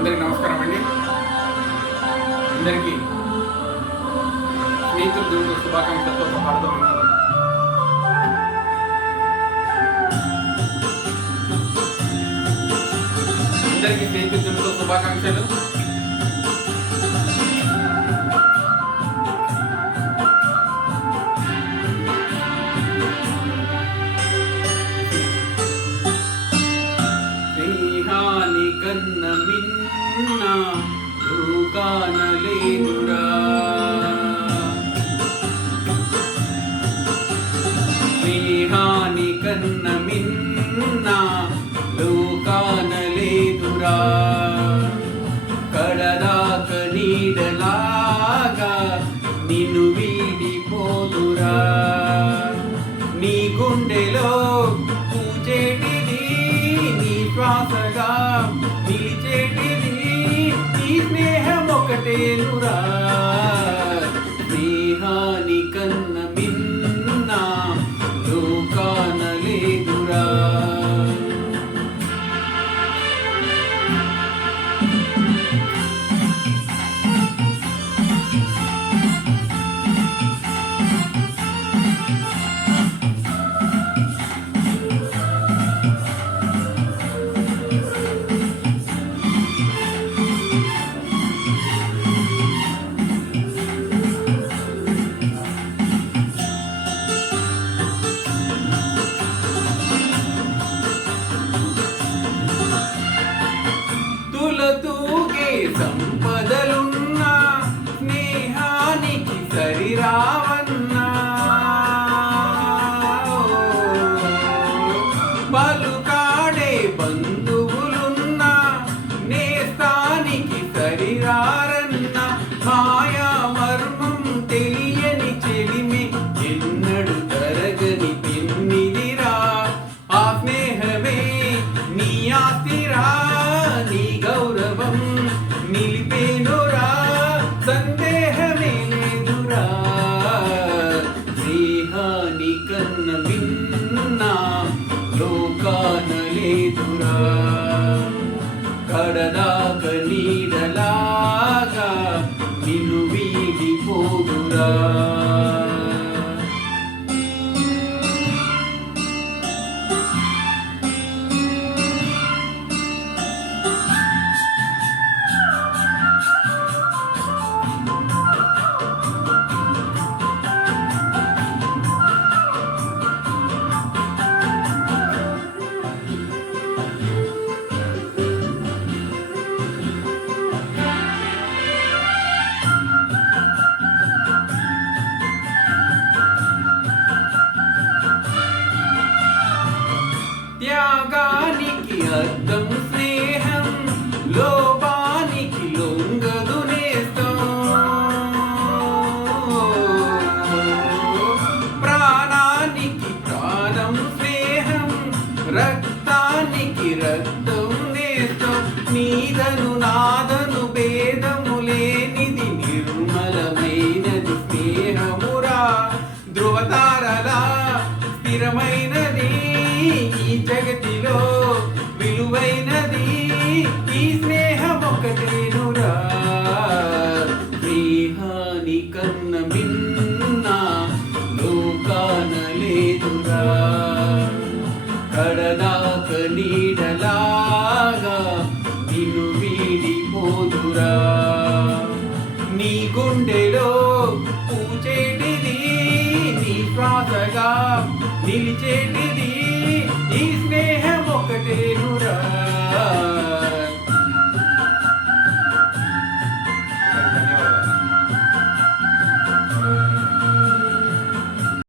అందరికీ నమస్కారం అండి. అందరికీ స్నేహితుల దినోత్సవ శుభాకాంక్షలతో భారతం. అందరికీ స్నేహితుల దినోత్సవ శుభాకాంక్షలు. స్నేహాని కన్న మిన్న కానలేదురా, స్నేహాని కన్న మిన్న లోకానలేదురా, కడదాక నీడలాగా నిన్ను వీడిపోదురా, నీ గుండెలో పూచేటిది నీ శ్వాసగా నిలిచేటిది ఈ స్నేహం ఒకటేనురా, స్నేహాని కన్న మిన్న లోకానలేదురా. తూగే సంపదలున్నా స్నేహానికి సరిరావన్నా, పలుకాడే బంధువులున్నా నేస్తానికి సరిరారన్నా, మాయా మర్మం తెలియని చెలిమి ఎన్నడు తరగని పెన్నిదిరా, ఆ స్నేహమే నీ ఆస్తిరా, నీ గౌరవం నిలిపేనురా, సందేహమే లేదురా, స్నేహాని కన్న మిన్న లోకానలేదురా, కడదాక నీడలాగా నిన్ను వీడిపోదురా. త్యాగానికి అర్థం స్నేహం, లోపానికి లొంగదు నేస్తం, ప్రాణానికి ప్రాణం స్నేహం, రక్తానికి రక్తం నేస్తం, నీదను నాదను భేదము లేనిది నిర్మలమైనది స్నేహమురా, ధ్రువతారలా స్థిరమైనది ఈ జగతిలో విలువైనది ఈ స్నేహం ఒకటేనురా, స్నేహాని కన్న మిన్న లోకానలేదురా, కడదాక నీడలాగా నిన్ను వీడిపోదురా, నీ గుండెలో పూచేటిది నీ శ్వాసగా నిలిచేటిది ఈ స్నేహం ఒకటేను